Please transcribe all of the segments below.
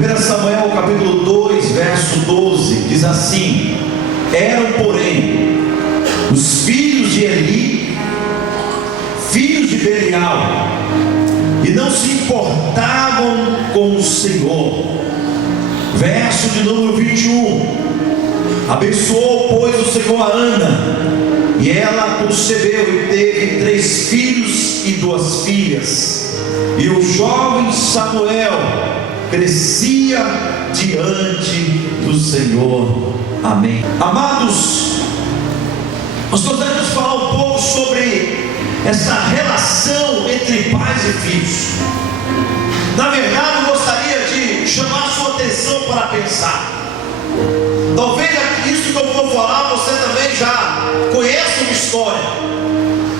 1 Samuel capítulo 2, verso 12, diz assim: eram, porém, os filhos de Eli, filhos de Belial, e não se importavam com o Senhor. Verso de número 21: abençoou, pois, o Senhor a Ana, e ela concebeu e teve 3 filhos e 2 filhas. E o jovem Samuel crescia diante do Senhor. Amém. Amados, nós gostaríamos de falar um pouco sobre essa relação entre pais e filhos. Na verdade, eu gostaria de chamar a sua atenção para pensar. Talvez isso que eu vou falar, você também já conhece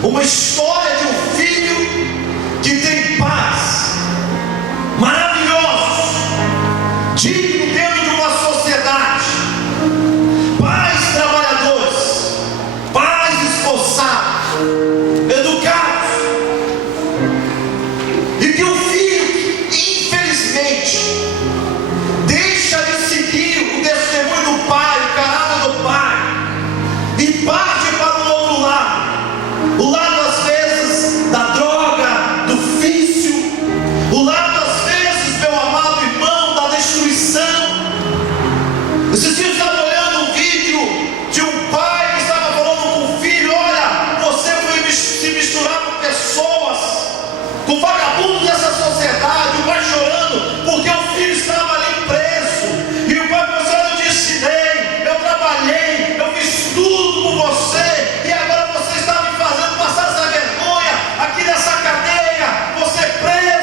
uma história de um filho que tem pais maravilhosos, dignos dentro de uma sociedade, pais trabalhadores, pais esforçados, educados, e que o filho, infelizmente, deixa de seguir o testemunho do pai, o caráter do pai, e parte para o outro lado, o lado às vezes da droga, do vício, o lado às vezes, meu amado irmão, da destruição. Esses dias eu estava olhando um vídeo de um pai que estava falando com o filho: olha, você foi se misturar com pessoas, com vagabundos dessa sociedade. O pai chorando porque o filho estava ali preso, e o pai falou: olha, eu te ensinei, eu trabalhei, eu fiz tudo por você, e agora você está me fazendo passar essa vergonha aqui nessa cadeia, você é preso.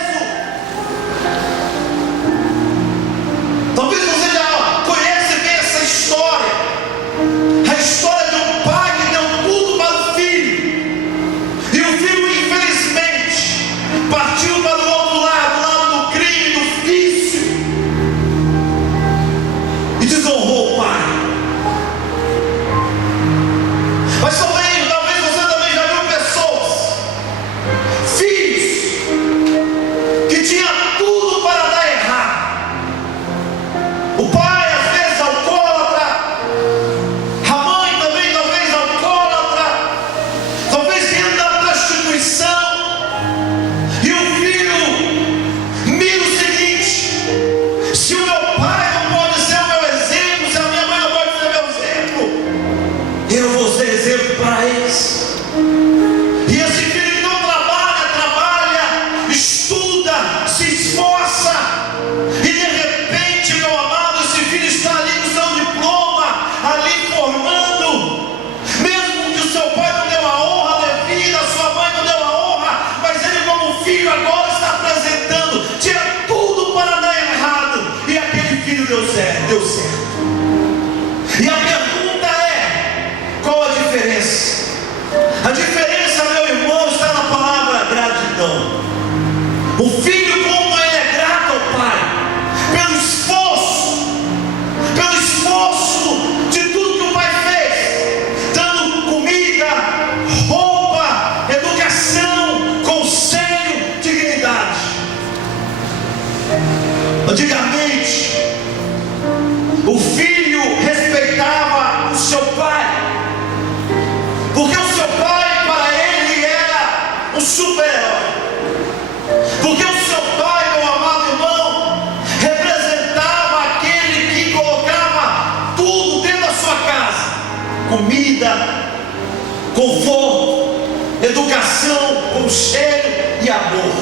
Talvez você já conhece bem essa história, a história de um pai que deu tudo para o filho, e o filho, infelizmente, partiu para o outro lado, o lado do crime, do vício, e desonrou o pai. Mas talvez você também já viu pessoas, filhos, que tinham tudo para dar errado. O pai às vezes alcoólatra, a mãe também talvez alcoólatra, talvez dentro da prostituição, e o filho mira o seguinte: se o meu pai não pode ser o meu exemplo, se a minha mãe não pode ser meu exemplo, eu vou ser exemplo para eles. E esse filho não trabalha, estuda, se esforça, e de repente, meu amado, esse filho está ali com seu diploma, ali formando, mesmo que o seu pai não deu a honra devida, a sua mãe não deu a honra, mas ele, como filho, agora está apresentando, tinha tudo para dar errado, e aquele filho deu certo. E a pergunta é: qual a diferença? A diferença, meu irmão, está na palavra gratidão. O filho, como ele é grato ao pai, pelo esforço de tudo que o pai fez, dando comida, roupa, educação, conselho, dignidade. Antigamente, o filho respeitava o seu pai, porque o seu pai para ele era um super-herói, porque o seu pai, meu amado irmão, representava aquele que colocava tudo dentro da sua casa: comida, conforto, educação, conselho e amor.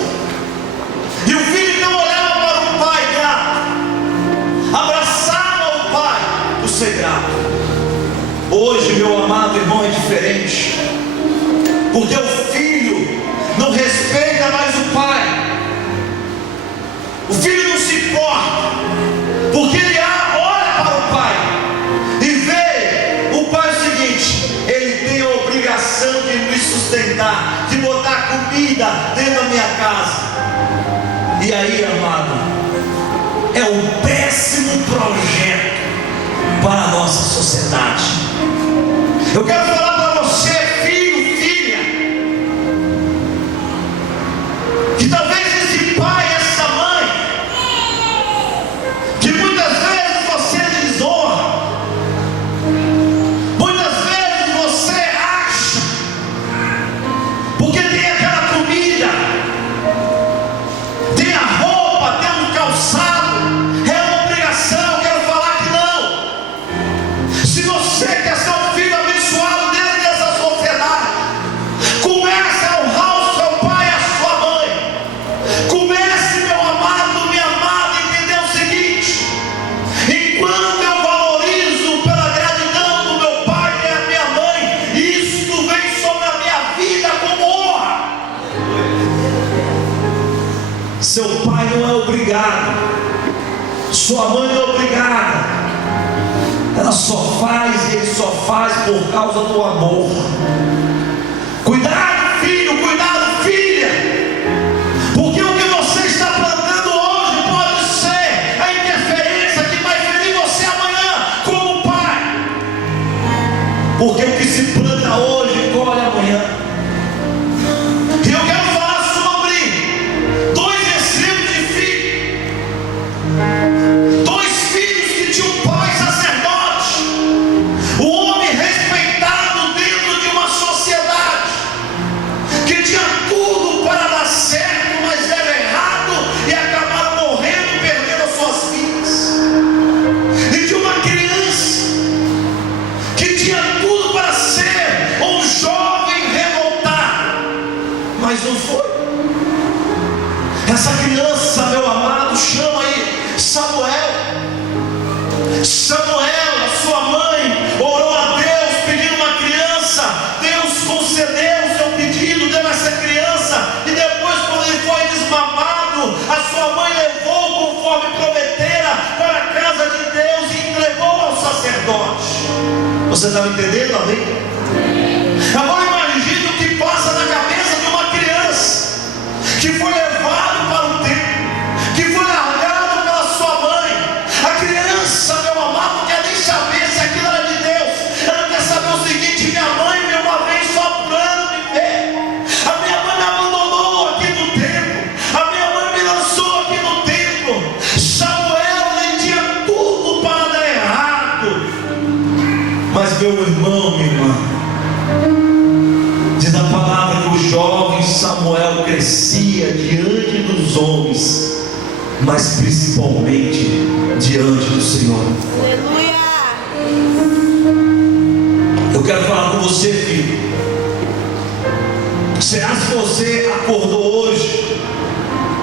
E o filho não olhava para o pai grato, abraçava o pai por ser grato. Hoje, meu amado irmão, é diferente, porque o filho não respeita mais o pai, o filho não se importa, porque ele olha para o pai e vê o pai o seguinte: ele tem a obrigação de me sustentar, de botar comida dentro da minha casa. E aí, amado, é um péssimo projeto para a nossa sociedade. Eu quero falar para você, filho, filha, que talvez esse pai, essa mãe, Sua mãe não é obrigada, ela só faz e ele só faz por causa do amor. Cuidado, filho, cuidado, filha, porque o que você está plantando hoje pode ser a interferência que vai ferir você amanhã como pai, porque o que se planta hoje colhe amanhã. E eu quero falar sobre dois exemplos de filhos. Dois filhos que tinham um pai sacerdote, um homem respeitado dentro de uma sociedade, que tinha tudo para dar certo, mas deram errado e acabaram morrendo, perdendo as suas vidas. E de uma criança que tinha tudo para ser um jovem revoltado, mas não foi. Essa criança, meu amado, chama aí Samuel. Samuel, sua mãe, orou a Deus pedindo uma criança. Deus concedeu o seu pedido, deu essa criança. E depois, quando ele foi desmamado, a sua mãe levou, conforme prometera, para a casa de Deus e entregou ao sacerdote. Você está me entendendo, amém? Agora imagine o que passa na cabeça de uma criança que foi levado para o templo, que foi largado pela sua mãe. A criança, meu amado, não quer nem saber se aquilo era de Deus. Ela quer saber o seguinte: minha mãe veio uma vez só por ano me ver. A minha mãe me abandonou aqui no templo. A minha mãe me lançou aqui no templo. Samuel, ele tinha tudo para dar errado. Mas meu irmão, minha irmã, diz a palavra que o jovem Samuel crescia diante dos homens, mas principalmente diante do Senhor. Aleluia! Eu quero falar com você, filho. Será que você acordou hoje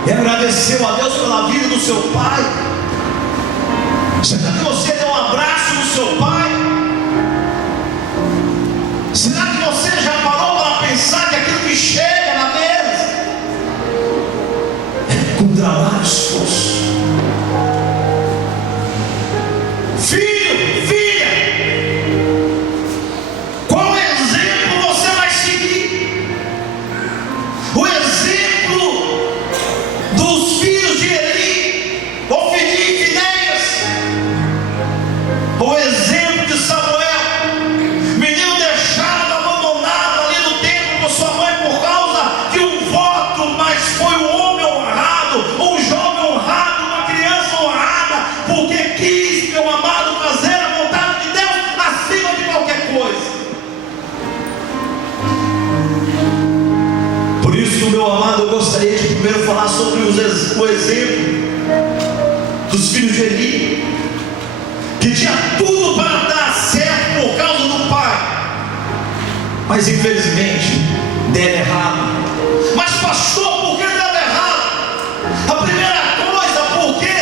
e agradeceu a Deus pela vida do seu pai? Será que você deu um abraço no seu pai? Será que você já parou para pensar que aquilo que chega na mesa é com trabalho e esforço? Filho, filha, qual exemplo você vai seguir? O exemplo dos filhos de Eli, Ofni e Finéias, o exemplo de Samuel, menino deixado, abandonado ali no templo por sua mãe por causa de um voto, mas foi um homem honrado, um jovem honrado, uma criança honrada, porque quis, meu amado, fazer a vontade de Deus acima de qualquer coisa. Por isso, meu amado, eu gostaria de primeiro falar sobre o exemplo dos filhos de Eli, que tinha tudo para dar certo por causa do pai, mas infelizmente deram errado. Mas pastor, por que deram errado? A primeira coisa, porque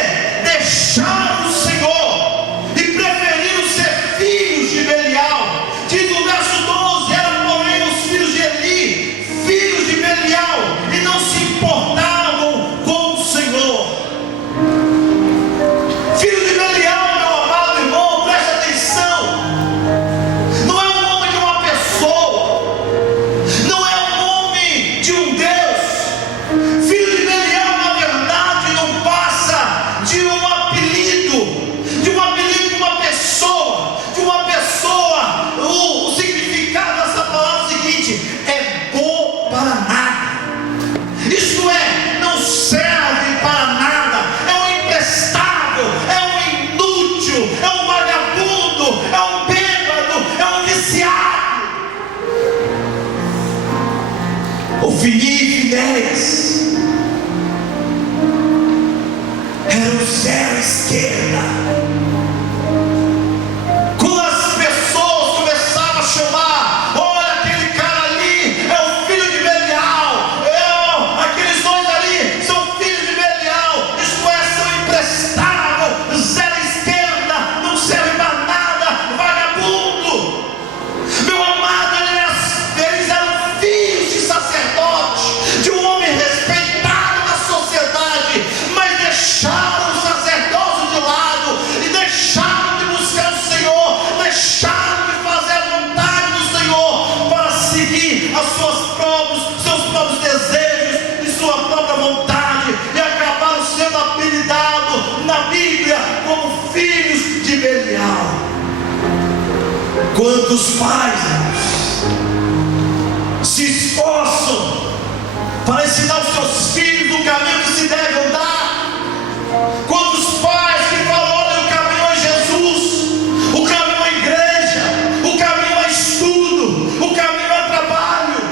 deixaram o Senhor e preferiram ser filhos de Belial. Diz o verso 12: eram porém os filhos de Eli, filhos de Belial, e não se importavam com o Senhor. Filho de Belial, meu amado irmão, preste atenção. Não é um nome de uma pessoa, não é um nome de um Deus. Filho de Belial, na verdade, não passa de um apelido, de uma pessoa, o significado dessa palavra é o seguinte: é bom para nada. Isto é, não serve para nada, é um imprestável, é um inútil, é um vagabundo, é um bêbado, é um viciado. Ofni e Finéias era o zero à esquerda. Quando as pessoas começavam a chamar: olha, aquele cara ali é o filho de Belial, aqueles dois ali são filhos de Belial, isto é, são imprestável, zero à esquerda, não serve para nada, vagabundo. Meu amado, eles eram filhos de sacerdote, de um homem respeitado na sociedade, mas deixaram o sacerdócio de lado. Quantos pais, irmãos, se esforçam para ensinar os seus filhos o caminho que se deve andar? Quantos pais que falam: olha, o caminho é Jesus, o caminho é igreja, o caminho é estudo, o caminho é trabalho.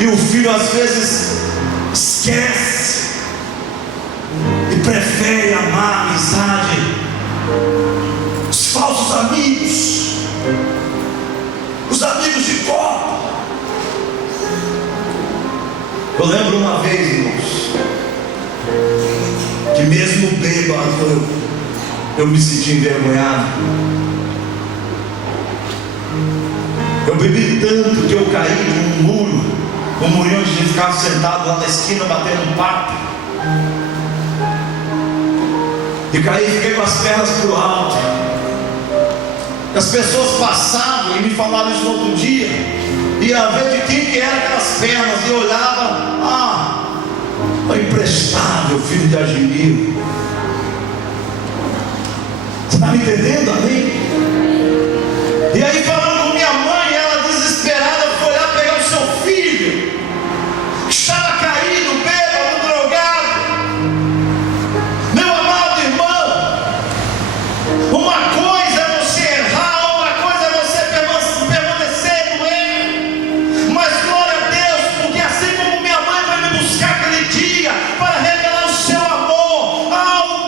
E o filho às vezes esquece e prefere amar a amizade, os falsos amigos, os amigos de copo. Eu lembro uma vez, irmãos, que mesmo bêbado eu me senti envergonhado. Eu bebi tanto que eu caí de um muro, um murinho onde a gente ficava sentado lá na esquina batendo um papo, e caí e fiquei com as pernas pro alto. As pessoas passavam e me falaram isso no outro dia, ia ver de quem que eram aquelas pernas, e eu olhava: o imprestável filho de Agimiro. Você está me entendendo, amém? E aí, falando com minha mãe, ela desesperada foi lá pegar o seu filho, que estava caído, bêbado, drogado. Meu amado irmão, uma coisa é você errar, uma coisa é você permanecer no erro. Mas glória a Deus, porque assim como minha mãe vai me buscar aquele dia para revelar o seu amor, o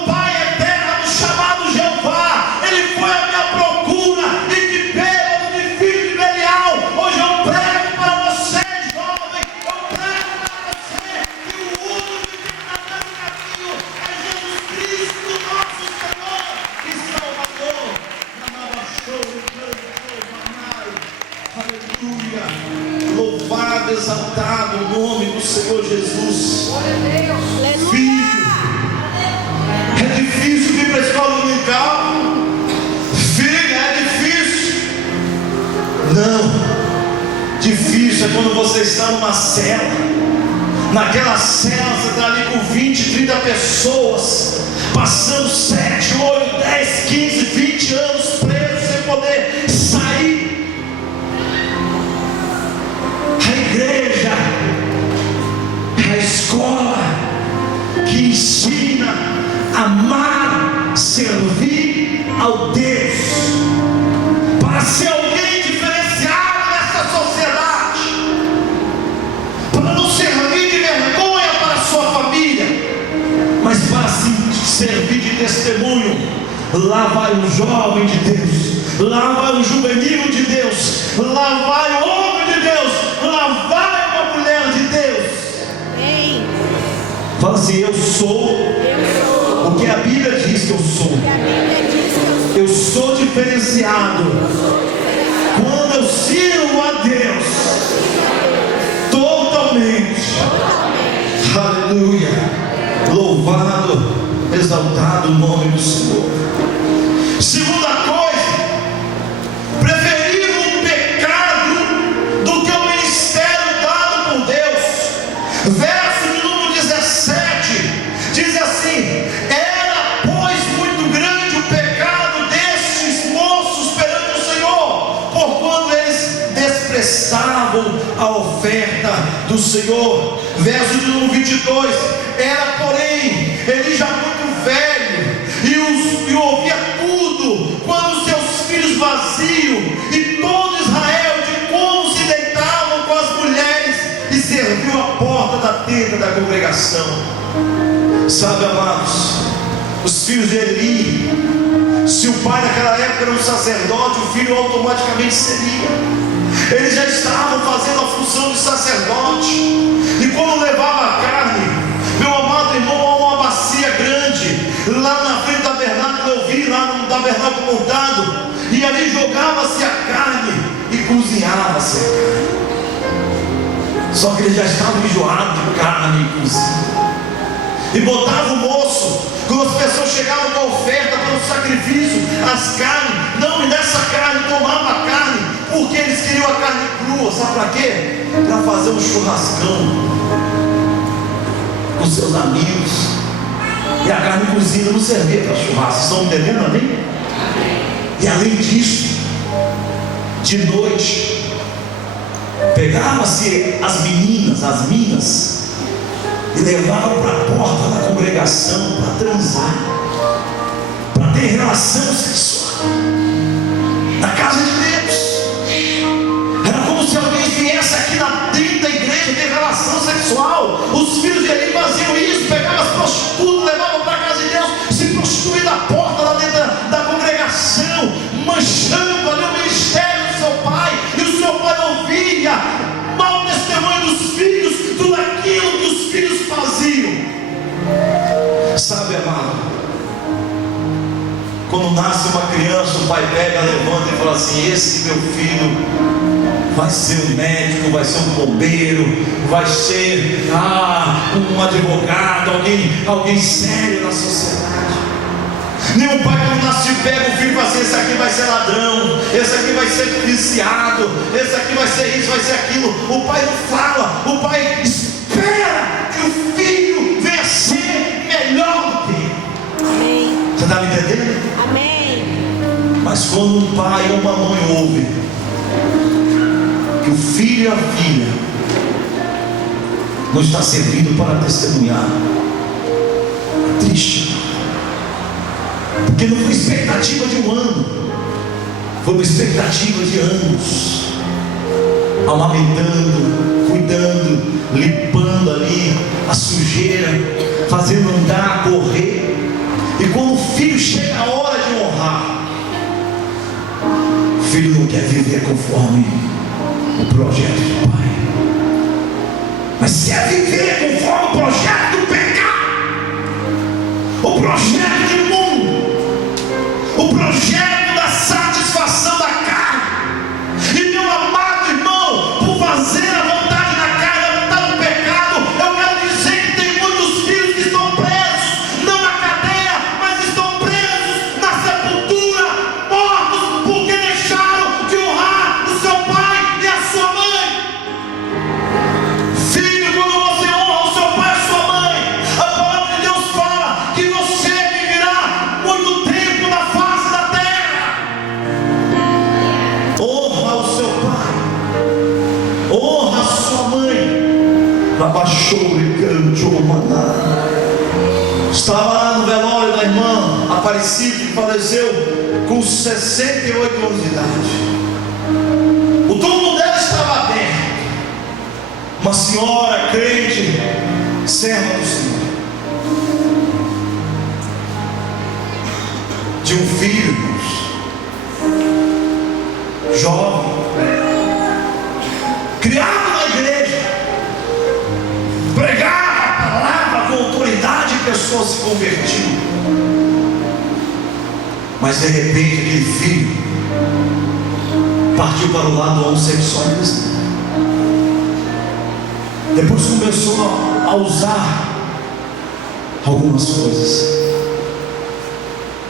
Pai eterno chamado Jeová, Ele foi à minha procura, e de bêbado, de filho de Belial, hoje eu prego para você, jovem, eu prego para você que o único verdadeiro caminho é Jesus Cristo, nosso Senhor e Salvador. Aleluia, louvado, exaltado o nome do Senhor Jesus. Filho, é difícil vir para a escola dominical. Filha, é difícil. Não, difícil é quando você está numa cela. Naquela cela você está ali com 20, 30 pessoas, passando 7, 8, 10, 15, 20 anos presos sem poder sair. A igreja é a escola que ensina a amar, servir ao Deus, para ser alguém diferenciado nessa sociedade, para não servir de vergonha para a sua família, mas para servir de testemunho. Lá vai um jovem de Deus, lá vai um juvenil de Deus, lá vai um homem de Deus, lá vai uma mulher de Deus. Fala assim: eu sou o que a Bíblia diz que eu sou. Eu sou diferenciado quando eu sirvo a Deus totalmente. Aleluia, louvado, exaltado o nome do Senhor. Segunda coisa, preferir o pecado do que o ministério dado por Deus. Verso de número 17 diz assim: era pois muito grande o pecado destes moços perante o Senhor, porquanto eles desprezavam a oferta do Senhor. Verso de número 22: era porém ele já muito velho e ouvia tudo, quando seus filhos vazios e todo Israel de como se deitavam com as mulheres, e serviu a porta da tenda da congregação. Sabe, amados, os filhos de Eli, se o pai naquela época era um sacerdote, o filho automaticamente seria. Eles já estavam fazendo a função de sacerdote, e quando levava a carne, meu amado irmão, a uma bacia grande, lá na frente do tabernáculo, eu vi lá no tabernáculo montado, e ali jogava-se a carne e cozinhava-se a carne. Só que eles já estavam enjoados de carne e cozinha, e botava o moço, quando as pessoas chegavam com a oferta para o sacrifício, as carnes, não, e nessa carne tomava a carne, porque eles queriam a carne crua. Sabe para quê? Para fazer um churrascão com seus amigos. E a carne cozida não servia para churrasco. Estão entendendo, amém? E além disso, de noite, pegava-se as minas, e levavam para a porta da congregação para transar, para ter relação sexual na casa de Deus. Era como se alguém viesse aqui dentro da igreja ter relação sexual. Os filhos de Eli faziam isso, pegavam as prostitutas, levavam para a casa de Deus, se prostituíam na porta lá dentro da congregação, manchando ali o ministério do seu pai. E o seu pai ouvia mau testemunho dos filhos, tudo aquilo que os filhos faziam. Sabe, amado, quando nasce uma criança, o pai pega, levanta e fala assim: esse meu filho vai ser um médico, vai ser um bombeiro, vai ser um advogado, alguém sério na sociedade. Nenhum pai quando nasce pega o filho e fala assim: esse aqui vai ser ladrão, esse aqui vai ser viciado, esse aqui vai ser isso, vai ser aquilo. O pai não fala, o pai espera que o filho venha ser melhor do que ele. Amém. Você está me entendendo? Amém. Mas quando um pai ou uma mãe ouve que o filho e a filha não está servindo para testemunhar, é triste. Porque não foi expectativa de um ano, foi uma expectativa de anos, amamentando, cuidando, limpando ali a sujeira, fazendo andar, correr. E quando o filho chega a hora de honrar, o filho não quer viver conforme o projeto do pai, mas quer viver conforme o projeto do pecado, o projeto do mundo, o projeto da satisfação da carne. E meu amado irmão, por fazer a vontade da carne, a vontade do pecado, eu quero dizer que tem muitos filhos que estão presos, não na cadeia, mas estão presos na sepultura, mortos porque deixaram de honrar o seu pai e a sua mãe. Filho, quando você honra o seu pai e a sua mãe, a palavra de Deus fala que você viverá muito tempo na face da terra. Honra o seu pai, honra a sua mãe. Abaixou e cantou maná. Estava lá no velório da irmã Aparecida, que faleceu com 68 anos de idade. O túmulo dela estava aberto. Uma senhora crente, serva do Senhor, de um filho, irmãos, jovem, criado na igreja, pregava a palavra com autoridade e pessoas se convertiam. Mas de repente aquele filho partiu para o lado homossexualista. Depois começou a usar algumas coisas.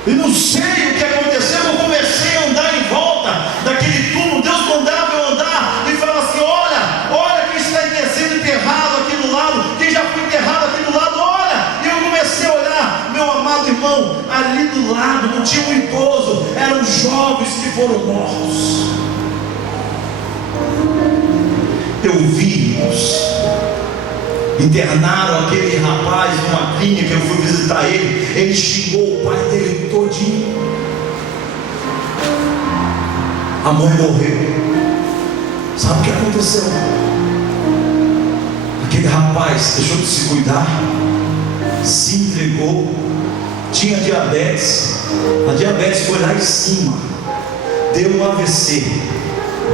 E não sei o que aconteceu, eu comecei a andar em volta daquele túmulo. Deus mandava eu andar e falava assim: olha quem está sendo enterrado aqui do lado, quem já foi enterrado aqui do lado, olha. E eu comecei a olhar, meu amado irmão, ali do lado não tinha um idoso, eram jovens que foram mortos. Eu vi, irmãos, internaram aquele rapaz numa clínica. Eu fui visitar ele xingou o pai dele todinho. A mãe morreu. Sabe o que aconteceu? Aquele rapaz deixou de se cuidar, se entregou, tinha diabetes. A diabetes foi lá em cima, deu um AVC.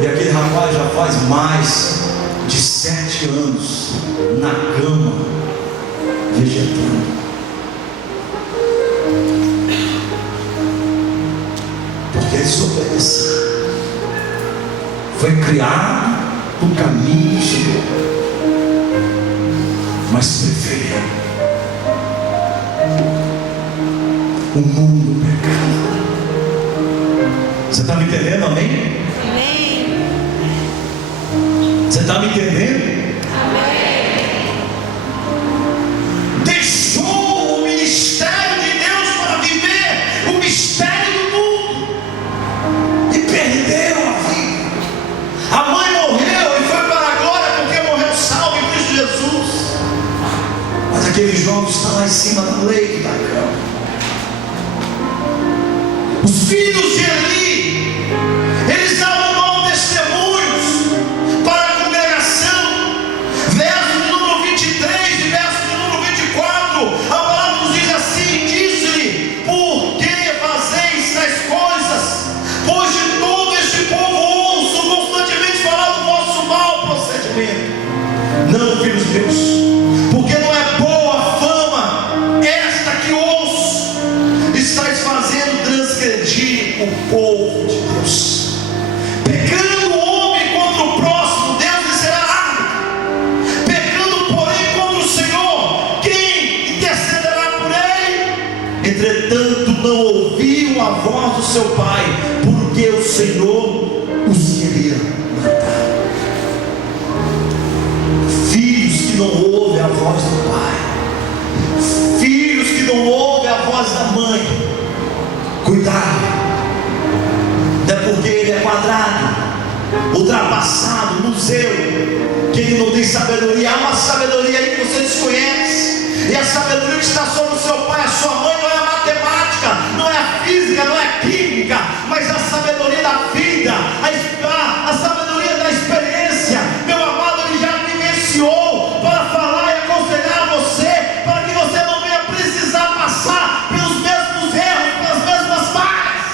E aquele rapaz já faz mais de 7 anos na cama, vegetando. Porque ele desobedeceu. Foi criado no caminho do Senhor, mas preferiu o mundo, o pecado. Você está me entendendo, amém? Amém. Você está me entendendo? Amém. Deixou o ministério de Deus para viver o mistério do mundo. cima do leito da cama. Os filhos de Eli, eles davam bons testemunhos para a congregação. Verso de número 23 e verso de número 24, a palavra nos diz assim: disse-lhe, por que fazeis tais coisas? Pois de todo este povo ouço constantemente falar do vosso mau procedimento. Não, filhos meus, porque não é boa a fama esta que ouço. Estais fazendo transgredir o povo de Deus. Pecando o homem contra o próximo, Deus lhe será árbitro. Pecando, porém, contra o Senhor, quem intercederá por ele? Entretanto, não ouviu a voz do seu pai, porque o Senhor os queria matar. Filhos que não ouvem a voz do pai, filhos que não ouvem a voz da mãe, cuidado. Não é porque ele é quadrado, ultrapassado, museu, que ele não tem sabedoria. Há uma sabedoria aí que você desconhece, e a sabedoria que está sobre o seu pai, a sua mãe, não é a matemática, não é a física, não é a química, mas a sabedoria da vida, a sabedoria da experiência. Meu amado, ele já vivenciou para falar e aconselhar você, para que você não venha precisar passar pelos mesmos erros, pelas mesmas falhas.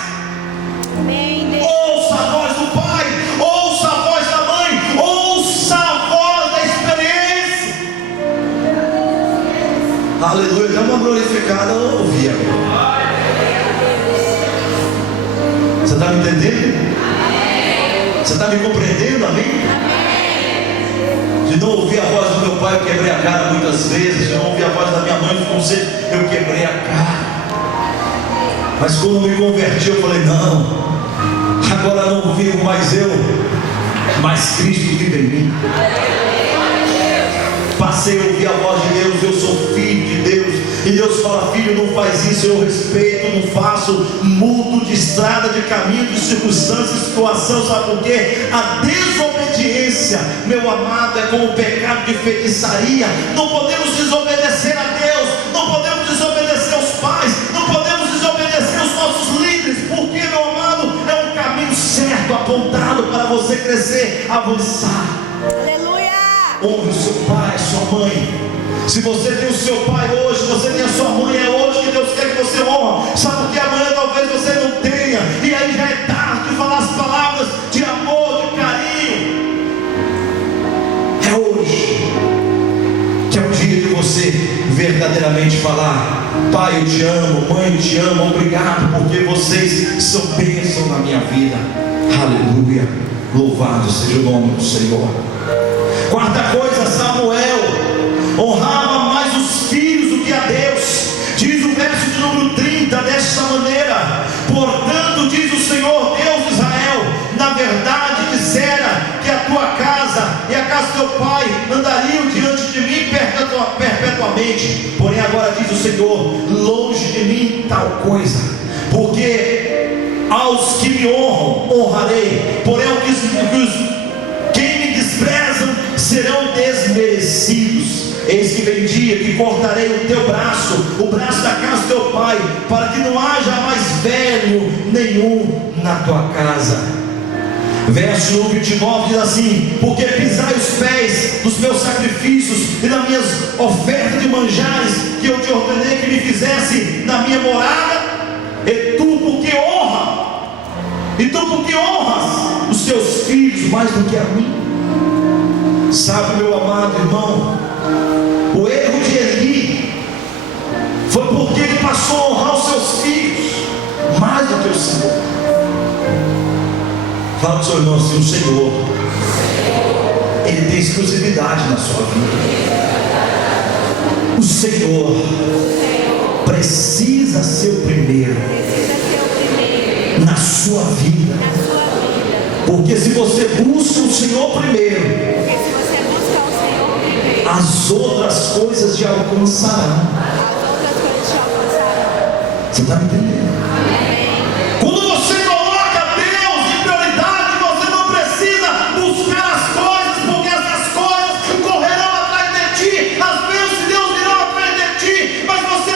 Amém, Deus. Ouça a voz do pai, ouça a voz da mãe, ouça a voz da experiência. Aleluia, dá uma glorificada, eu ouvi agora. Você está me entendendo? Você está me compreendendo, amém? De não ouvir a voz do meu pai, eu quebrei a cara muitas vezes. De não ouvir a voz da minha mãe, eu quebrei a cara. Mas quando me converti, eu falei: não, agora não vivo mais eu, mas Cristo vive em mim. Passei a ouvir a voz de Deus. Eu sou filho de Deus, e Deus fala: filho, não faz isso. Eu respeito, não faço, mudo de estrada, de caminho, de circunstância, de situação. Sabe por quê? A desobediência, meu amado, é como o pecado de feitiçaria. Não podemos desobedecer a Deus, não podemos desobedecer aos pais, não podemos desobedecer aos nossos líderes, porque, meu amado, é um caminho certo, apontado para você crescer, avançar. Aleluia. Honre o seu pai, a sua mãe. Se você tem o seu pai hoje, você tem a sua mãe, é hoje que Deus quer que você honre. Sabe por que amanhã talvez você não tenha, e aí já é tarde de falar as palavras de amor, de carinho. É hoje que é o dia de você verdadeiramente falar: pai, eu te amo, mãe, eu te amo, obrigado, porque vocês são bênção na minha vida. Aleluia, louvado seja o nome do Senhor. Quarta coisa, Samuel honrava mais os filhos do que a Deus. Diz o verso de número 30 desta maneira: portanto, diz o Senhor Deus de Israel, na verdade dissera que a tua casa e a casa do teu pai andariam diante de mim perpetuamente. Porém agora diz o Senhor: longe de mim tal coisa, porque aos que me honram honrarei, porém quem me desprezam serão desmerecidos. Eis que vem dia que cortarei o teu braço, o braço da casa do teu pai, para que não haja mais velho nenhum na tua casa. Verso 29 diz assim: porque pisai os pés dos meus sacrifícios e das minhas ofertas de manjares que eu te ordenei que me fizesse na minha morada, e tu porque honras os teus filhos mais do que a mim. Sabe, meu amado irmão, o erro de Eli foi porque ele passou a honrar os seus filhos mais do que o Senhor. Fala para o seu irmão assim: o Senhor, Ele tem exclusividade na sua vida. O Senhor precisa ser o primeiro na sua vida. Porque se você busca o Senhor primeiro, as outras coisas te alcançarão. Você está me entendendo? Quando você coloca Deus em prioridade, você não precisa buscar as coisas, porque essas coisas correrão atrás de ti, as bênçãos de Deus virão atrás de ti, mas você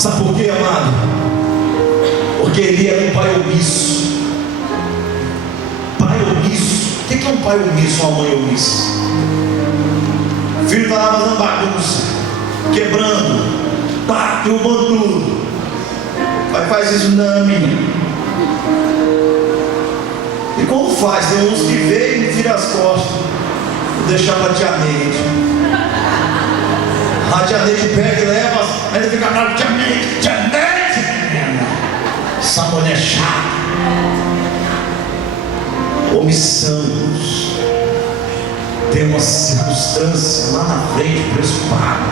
Sabe por quê, amado? Porque ele era um pai omisso. Pai omisso. O que é um pai omisso, uma mãe omissa? O filho está lá fazendo bagunça, quebrando, derrubando tudo. O pai faz isso, não, menino. E como faz? Tem uns que veem e viram as costas, deixar para a tia Neide. A tia Neide pega e leva, aí ele fica bravo, tia Neide, tia Neide, essa mulher chata. Omissão. Tem uma circunstância lá na frente, preço pago.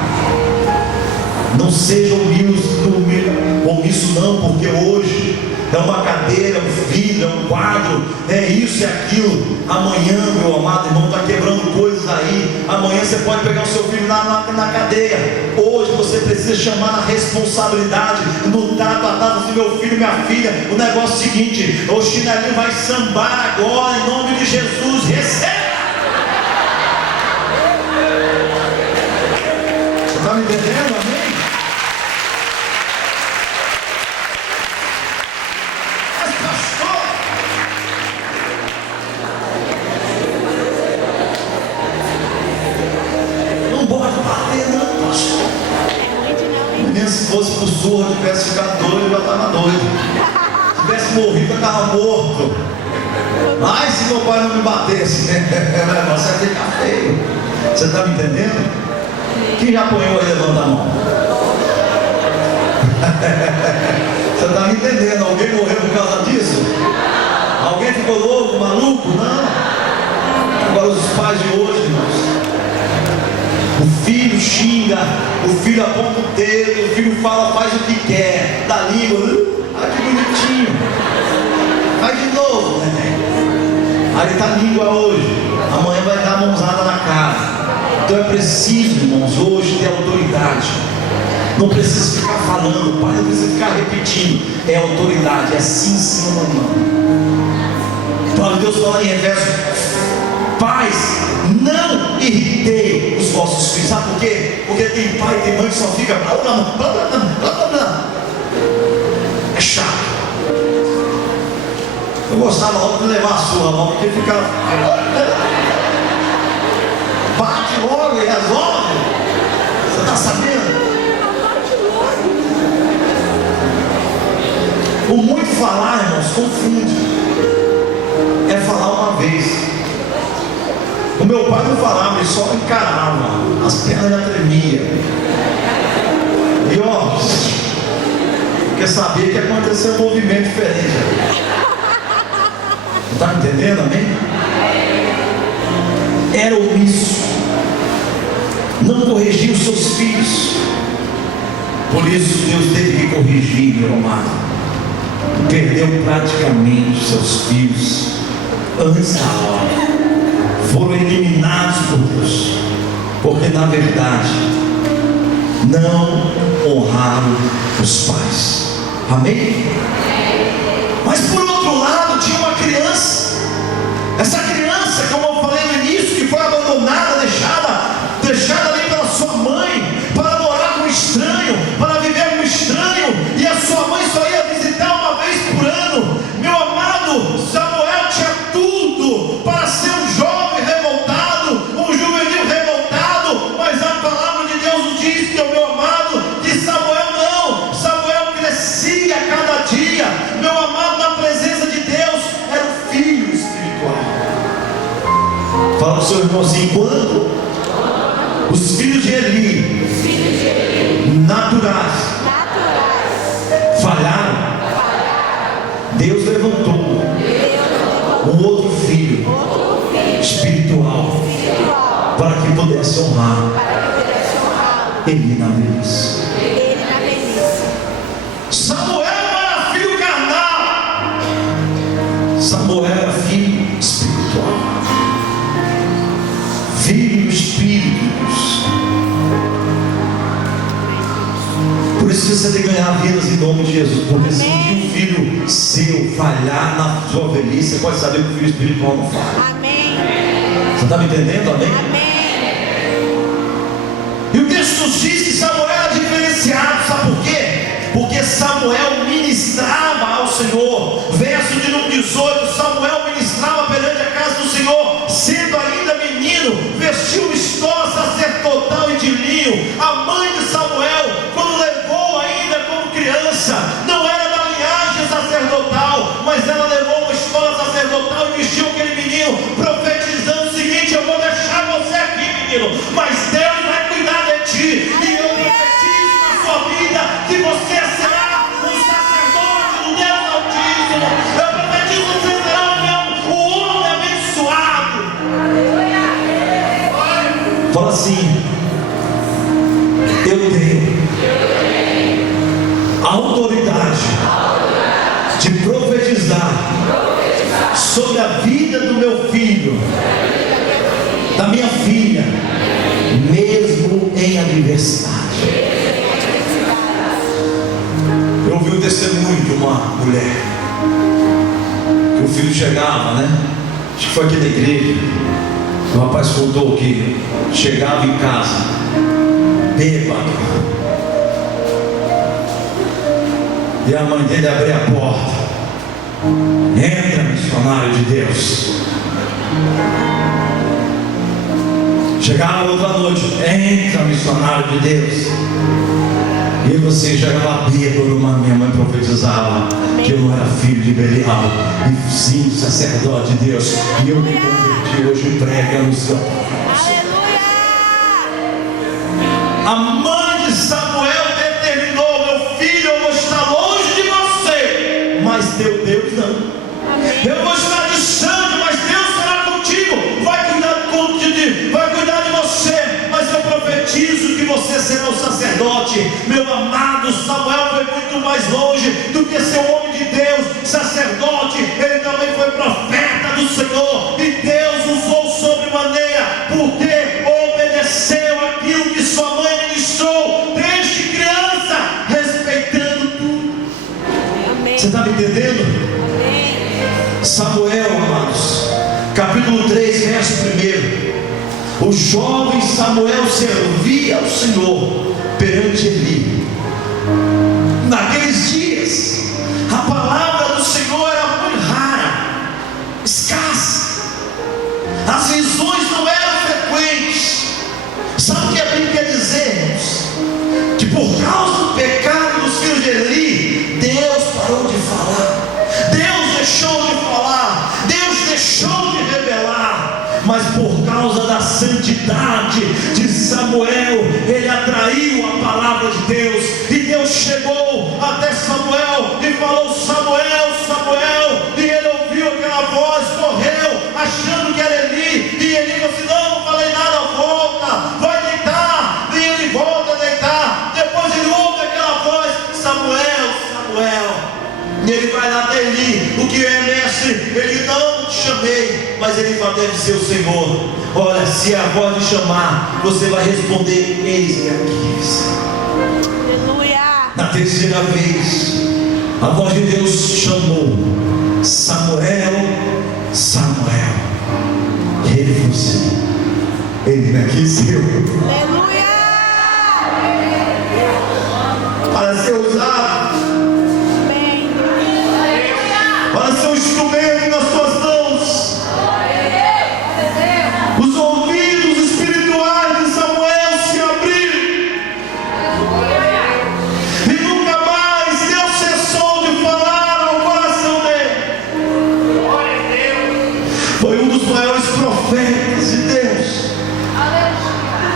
Não seja omisso não, porque hoje é uma cadeira, um filho, é um quadro, é isso e aquilo. Amanhã, meu amado irmão, está quebrando coisas aí. Amanhã você pode pegar o seu filho lá na cadeia. Hoje você precisa chamar a responsabilidade, lutar, tratar assim, meu filho, minha filha. O negócio é o seguinte: o chinelinho vai sambar agora, em nome de Jesus. Receba! Você está me entendendo? Amém? Se fosse por surra, tivesse ficado doido, já estava doido. Se tivesse morrido, eu estava morto. Ai, se meu pai não me batesse, o negócio ia ficar feio. Você está me entendendo? Quem já apanhou aí, levanta a mão. Você está me entendendo? Alguém morreu por causa disso? Alguém ficou louco, maluco? Não. Agora os pais de hoje, irmãos, o filho xinga, o filho aponta o dedo, o filho fala, faz o que quer, da língua, ai que bonitinho, faz de novo, né? Aí está a língua hoje, amanhã vai dar a mãozada na cara. Então é preciso, irmãos, hoje ter autoridade. Não precisa ficar falando, o pai não precisa ficar repetindo, é autoridade, é sim ou não. Então Deus fala em Efésios: pais, não irritei os vossos filhos. Sabe por quê? Porque tem pai e tem mãe que só fica blá blá blá blá blá blá. É chato. Eu gostava logo de levar a sua mão, porque ficava. Bate logo e resolve. Você está sabendo? O muito falar, irmãos, confunde. É falar uma vez. O meu pai não falava, ele só encarava, as pernas já tremiam. E ó, porque sabia que ia acontecer um movimento diferente. Está me entendendo, amém? Era omisso, não corrigia os seus filhos. Por isso Deus teve que corrigir, meu amado. Perdeu praticamente os seus filhos antes da hora. Foram eliminados por Deus, porque na verdade não honraram os pais. Amém? Mas por outro lado tinha uma criança. Essa criança, como eu falei no início, que foi abandonada, deixada ali pela sua mãe, para morar com um estranho, para viver com um estranho, e a sua mãe só ia visitar uma vez por ano. Meu amado, Samuel tinha tudo para ser um jovem revoltado, um juvenil revoltado, mas a palavra de Deus nos diz, meu amado, que Samuel não. Samuel crescia a cada dia, meu amado, na presença de Deus, era um filho espiritual. Fala para o seu irmão assim: quando os filhos de Eli, naturais, falharam, Deus levantou um outro filho espiritual para que pudesse honrar ele na velhice. Samuel não era filho carnal, Samuel era filho espiritual, filho do Espírito. Por isso você tem que ganhar vidas em nome de Jesus. Porque se um filho seu falhar na sua velhice, você pode saber que o filho espiritual não falha. Amém. Você está me entendendo? Amém? Amém. E o texto nos diz que Samuel era diferenciado. Sabe por quê? A mãe de Samuel, quando levou ainda como criança, não era da linhagem sacerdotal, mas ela levou uma escola sacerdotal e vestiu aquele menino, profetizando o seguinte: eu vou deixar você aqui, menino, mas Deus vai cuidar de ti, e eu profetizo na sua vida que você será um sacerdote do Deus Altíssimo. Eu profetizo que você será um homem abençoado. Fala assim: eu tenho autoridade de profetizar sobre a vida do meu filho, da minha filha, mesmo em adversidade. Eu ouvi o testemunho de uma mulher que o filho chegava, né? Acho que foi aqui na igreja. O rapaz contou que chegava em casa bêbado, e a mãe dele abria a porta: entra, missionário de Deus. Chegava outra noite: entra, missionário de Deus. E você chegava bêbado, minha mãe profetizava que eu não era filho de Belial, e sim sacerdote de Deus, e eu me converti, hoje prega no seu. Aleluia! A mãe de Samuel determinou: meu filho, eu vou estar longe de você, mas teu Deus não. Eu vou estar distante, mas Deus será contigo, vai cuidar de você, mas eu profetizo que você será o sacerdote. Meu amado, Samuel foi muito mais longe do que ser homem de Deus, sacerdote, ele também foi profeta do Senhor, e Deus usou sobremaneira, porque obedeceu aquilo que sua mãe ministrou desde criança, respeitando tudo. Amém. Você está me entendendo? Amém. Samuel, amados, capítulo 3, verso 1. O jovem Samuel servia ao Senhor perante Eli. Naqueles dias, a palavra do Senhor era muito rara, escassa. As visões não eram frequentes. Sabe o que a Bíblia quer dizer, irmãos? Que por causa do pecado dos filhos de Eli, Deus parou de falar, Deus deixou de falar, Deus deixou de revelar. Mas por causa da santidade de Samuel, ele atraiu a palavra de Deus, e Deus chegou até Samuel e falou: Samuel, Samuel, e ele ouviu aquela voz, correu achando que era Eli, e Eli falou assim: não falei nada, volta, vai deitar. E ele volta a deitar. Depois ele ouve aquela voz: Samuel, Samuel. E ele vai lá até Eli: o que é, mestre? Ele: não te chamei, mas ele fala: deve ser o Senhor. Olha, se a voz te chamar, você vai responder: eis-me aqui. Aleluia! Na terceira vez, a voz de Deus chamou: Samuel, Samuel. E ele falou assim: ele aqui, seu. Aleluia! Para ser usado, Amém. para ser um instrumento nas suas mãos. Os ouvidos espirituais de Samuel se abriram, e nunca mais Deus cessou de falar ao coração dele. Foi um dos maiores profetas de Deus,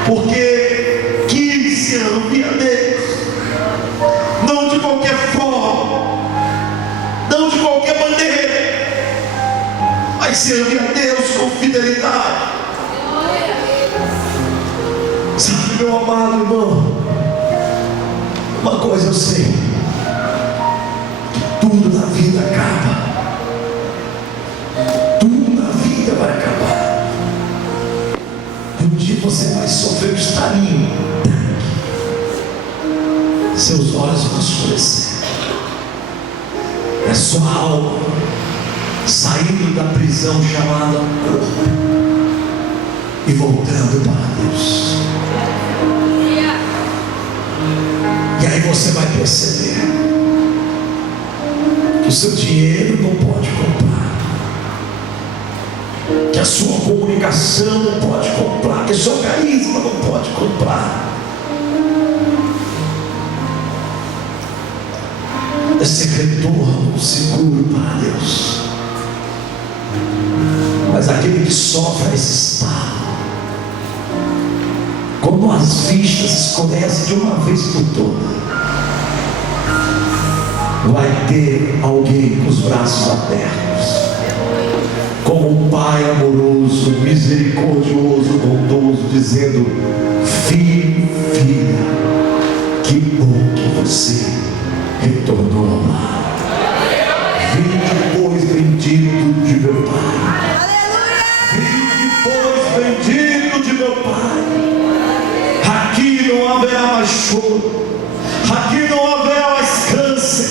porque quis servir a Deus, não de qualquer forma, não de qualquer maneira, mas servir a Deus com fidelidade. Sabe, meu amado irmão, uma coisa eu sei: que tudo na vida acaba, tudo na vida vai acabar. E um dia você vai sofrer um estalinho, seus olhos vão escurecer, é sua alma saindo da prisão chamada corpo e voltando para Deus. E aí você vai perceber que o seu dinheiro não pode comprar, que a sua comunicação não pode comprar, que o seu carisma não pode comprar, retorno seguro para Deus. Mas aquele que sofre a esse estado, quando as vistas escurecem de uma vez por todas, vai ter alguém com os braços abertos, como um pai amoroso, misericordioso, bondoso, dizendo: filho, filha, que bom que você retornou ao lar. Vinde, pois, bendito de meu Pai. Vinde, pois, bendito de meu Pai. Aqui não haverá mais choro, aqui não haverá mais câncer,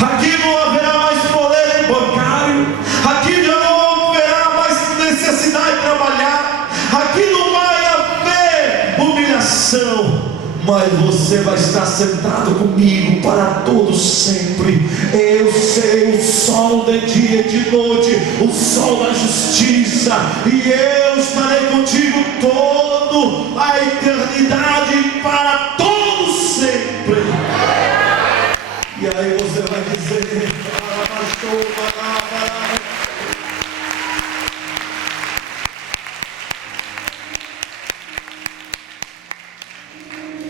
aqui não haverá mais boleto bancário, aqui já não haverá mais necessidade de trabalhar, aqui não vai haver humilhação, mas você vai estar sentado comigo para todo sempre. Eu sei o sol de dia e de noite, o sol da justiça, e eu estarei contigo toda a eternidade, para todo sempre. E aí você vai dizer: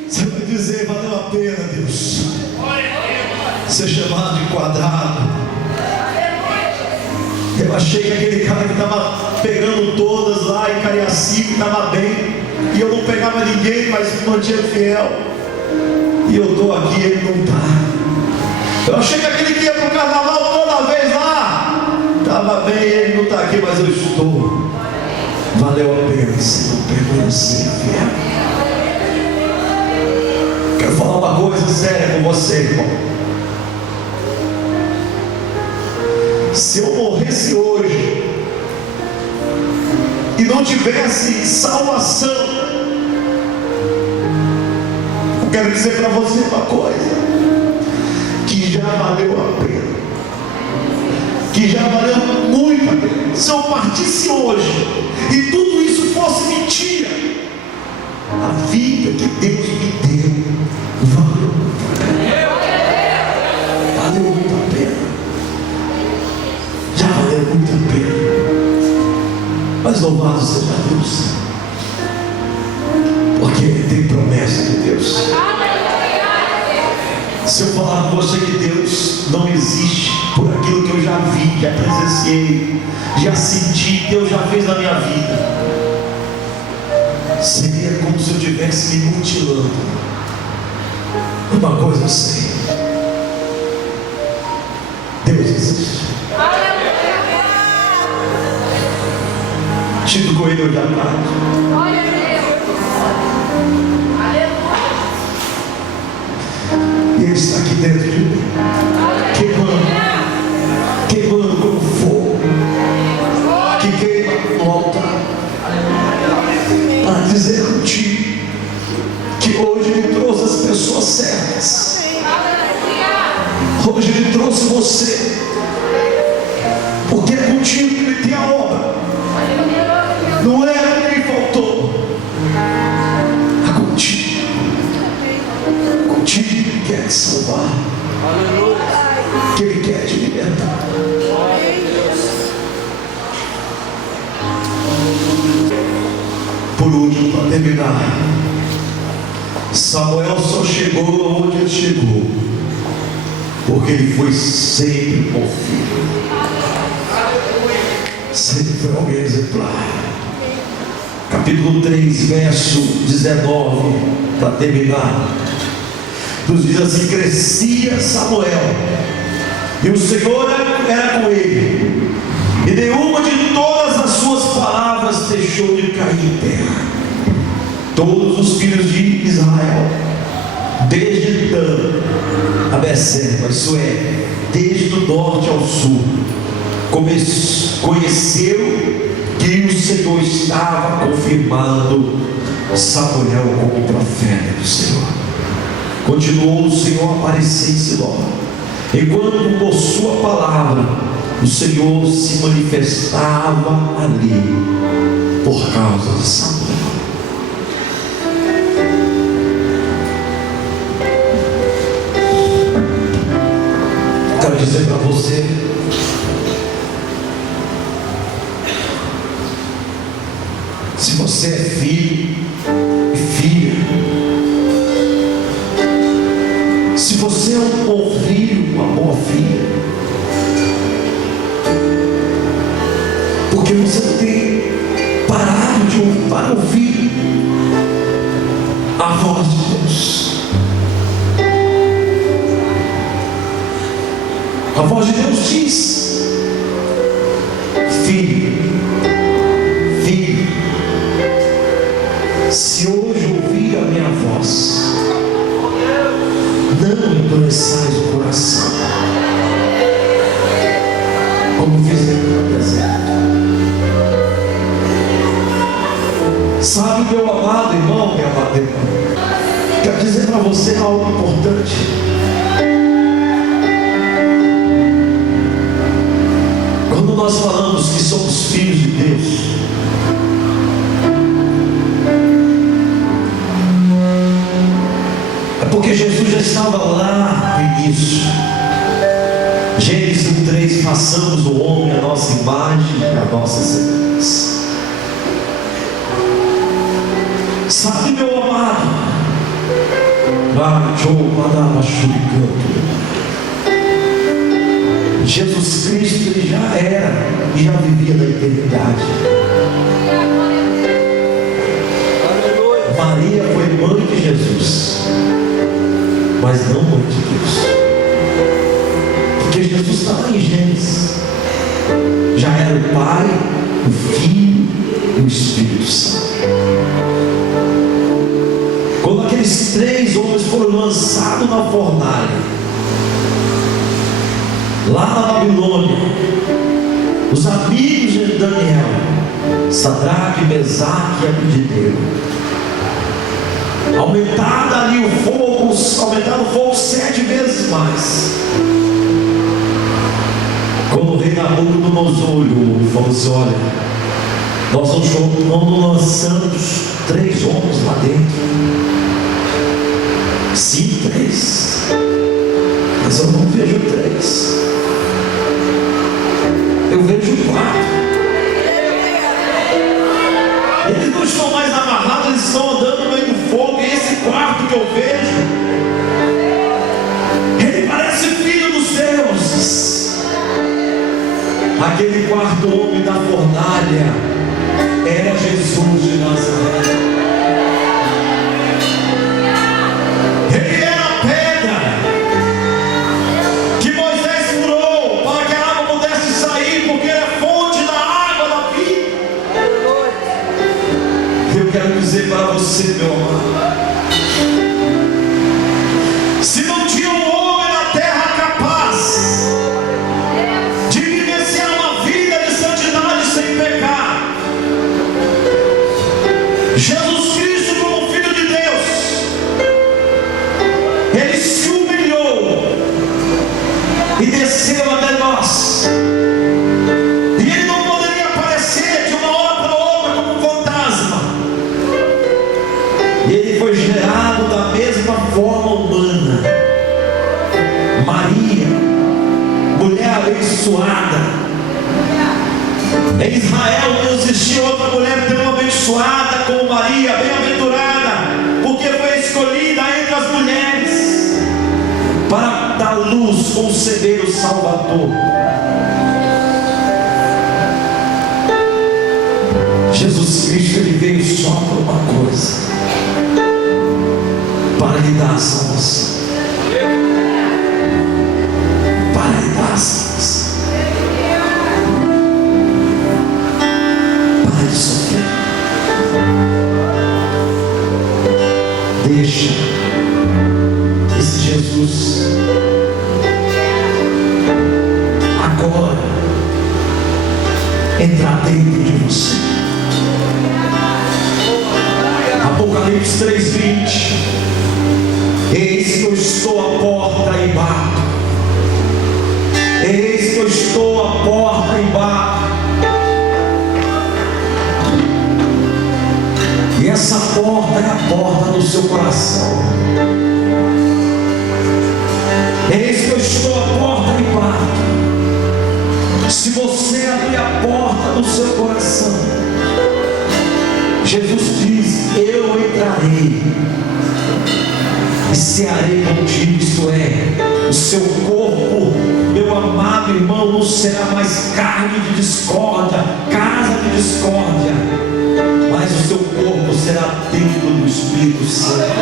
você vai dizer: valeu a pena, Deus, ser chamado de quadrado. Eu achei que aquele cara que estava pegando todas lá em Cariacica estava bem, e eu não pegava ninguém, mas me mantinha fiel. E eu estou aqui e ele não está. Eu achei que aquele que ia para o carnaval toda vez lá estava bem, ele não está aqui, mas eu estou. Valeu a pena, Senhor, permanecer fiel. Quero falar uma coisa séria com você, irmão. Se eu morresse hoje e não tivesse salvação, eu quero dizer para você uma coisa: que já valeu a pena, que já valeu muito a pena. Se eu partisse hoje e tudo isso fosse mentira, a vida que Deus me deu valeu muito a pena. Valeu muito a pena. Já valeu muito a pena. Mas louvado seja Deus, porque Ele tem promessa de Deus. Se eu falar com você que Deus não existe, por aquilo que eu já vi, já presenciei, já senti, Deus já fez na minha vida, seria como se eu estivesse me mutilando. Uma coisa eu sei: Deus existe. Tito Correio de Amado, e Ele está aqui dentro de mim, queimando como fogo que queima no altar, para dizer contigo que hoje Ele trouxe as pessoas certas. Hoje Ele trouxe você, porque é contigo que Ele tem a obra. Não era quem faltou, é contigo. Contigo que Ele quer te salvar, que Ele quer te libertar. Por último, para terminar, Samuel só chegou onde ele chegou porque ele foi sempre confiante, sempre foi alguém exemplar. Capítulo 3, verso 19, para terminar, nos diz assim: crescia Samuel, e o Senhor era com ele, e nenhuma de todas as suas palavras deixou de cair em terra. Todos os filhos de Israel, desde Dan a Beceba, isso é, desde o norte ao sul, conheceram que o Senhor estava confirmando Samuel como profeta do Senhor. Continuou o Senhor a aparecer em Siló, enquanto por sua palavra o Senhor se manifestava ali por causa de Samuel. Quero dizer dizer para você, se você é filho e filha, se você é um bom filho, uma boa filha, porque você tem parado para ouvir a voz de Deus. A voz de Deus diz: filho, filho, se hoje ouvir a minha voz, não endureçais o coração, como fizeram no deserto. Sabe, meu amado irmão, minha amada irmã, quero dizer para você algo importante. Quando nós falamos que somos filhos de Deus, é porque Jesus já estava lá no início. Gênesis 1:3, façamos do homem a nossa imagem e a nossa semelhança. Sabe, meu amado, Jesus Cristo, ele já era e já vivia na eternidade. Maria foi mãe de Jesus, mas não mãe de Deus, porque Jesus está lá em Gênesis, já era o Pai, o Filho e o Espírito Santo. Quando aqueles 3 homens foram lançados na fornalha, lá na Babilônia, os amigos de Daniel, Sadraque, Mesaque e Abednego, aumentaram ali o fogo, aumentaram o fogo 7 vezes mais. Quando o rei Nabucodonosor olhou e falou assim: olha, nós não lançamos 3 homens lá dentro. Sim, 3, mas eu não vejo 3, eu vejo 4. Eles não estão mais amarrados, eles estão andando no meio do fogo. E esse quarto que eu vejo, ele parece filho dos deuses. Aquele quarto homem da fornalha era Jesus de Nazaré. Ele era a pedra que Moisés furou para que a água pudesse sair, porque era fonte da água da vida. Eu quero dizer para você, meu amado, se não tinha um homem na terra capaz de vivenciar uma vida de santidade sem pecar, Jesus Cristo, como Filho de Deus, ele se humilhou e desceu até nós. E ele não poderia aparecer de uma hora para outra como um fantasma. E ele foi gerado da mesma forma humana. Maria, mulher abençoada. Em Israel não existia outra mulher tão abençoada como Maria, bem-aventurada, porque foi escolhida entre as mulheres para dar luz, conceber o Salvador. Jesus Cristo, ele veio só por uma coisa: para lhe dar a salvação, para lhe dar a salvação. Deixa esse Jesus agora entrar dentro de você. Apocalipse 3:20: eis que eu estou à porta e bato. Eis que eu estou à porta e bato. E essa porta é a porta do seu coração. Eis que eu estou à porta e bato. no seu coração. Jesus diz: eu entrarei e cearei contigo. Isto é, o seu corpo, meu amado irmão, não será mais carne de discórdia, casa de discórdia, mas o seu corpo será templo do Espírito Santo.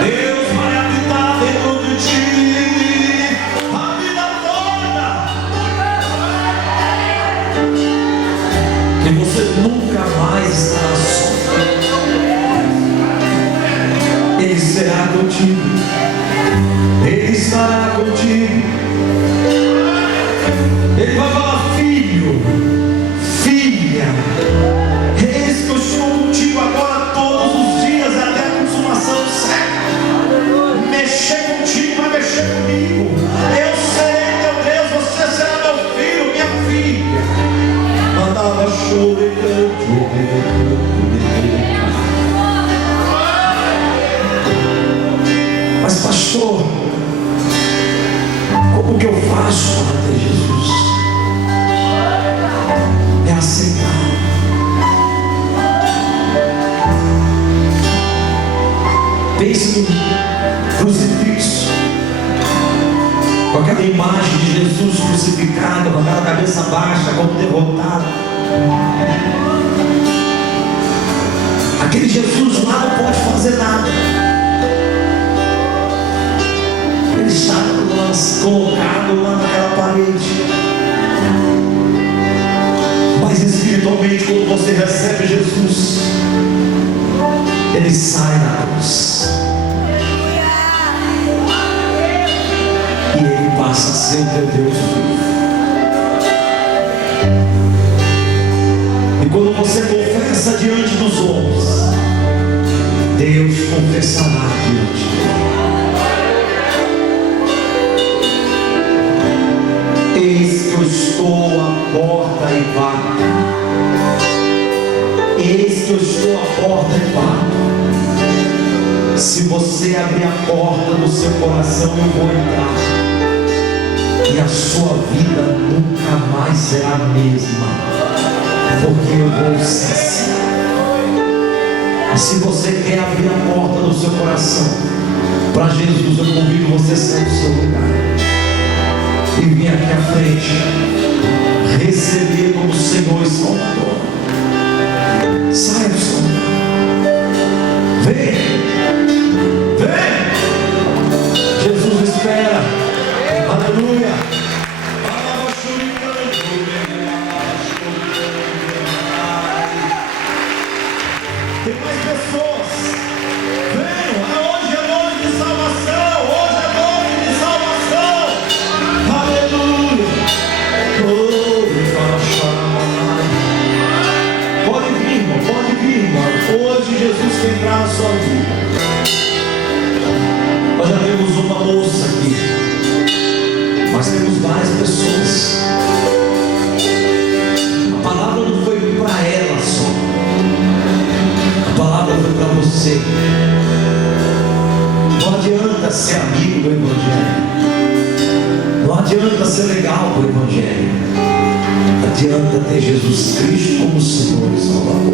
Deus vai habitar dentro de ti a vida toda, e você nunca mais estará só. Ele será contigo, Ele estará contigo. Ele vai falar: filho, filha, eis que eu estou contigo agora todos os dias até a consumação do século. Mexer contigo vai mexer comigo. Eu serei teu Deus, você será meu filho, minha filha. Mandava choro e canto. Mas pastor, como que eu faço para ter Jesus? É aceitar. Pense no crucifixo, com aquela imagem de Jesus crucificado, com aquela cabeça baixa, como derrotado. Aquele Jesus lá não pode fazer nada. Ele está colocado lá naquela parede. Mas espiritualmente, quando você recebe Jesus, Ele sai da cruz e Ele passa a ser o teu Deus vivo. E quando você confessa diante dos homens, Deus confessará diante de ti. Eis que eu estou à porta e bato. Eis que eu estou à porta e bato. Se você abrir a porta do seu coração, eu vou entrar, e a sua vida nunca mais será a mesma, porque eu vou saciar. E se você quer abrir a porta do seu coração para Jesus, eu convido você a sair do seu lugar e vir aqui à frente, receber como Senhor e Salvador. Saia do seu lugar. Vem, vem. Jesus espera. Aleluia. Tem mais pessoas. Venham. Hoje é noite de salvação. Hoje é noite de salvação. Aleluia. Pode vir, irmão. Pode vir, irmão. Hoje Jesus quer entrar na sua vida. Nós já temos uma moça aqui, mas temos várias pessoas. A palavra não foi para ela só. A palavra foi para você. Não adianta ser amigo do Evangelho. Não adianta ser legal para o Evangelho. Adianta ter Jesus Cristo como Senhor e Salvador.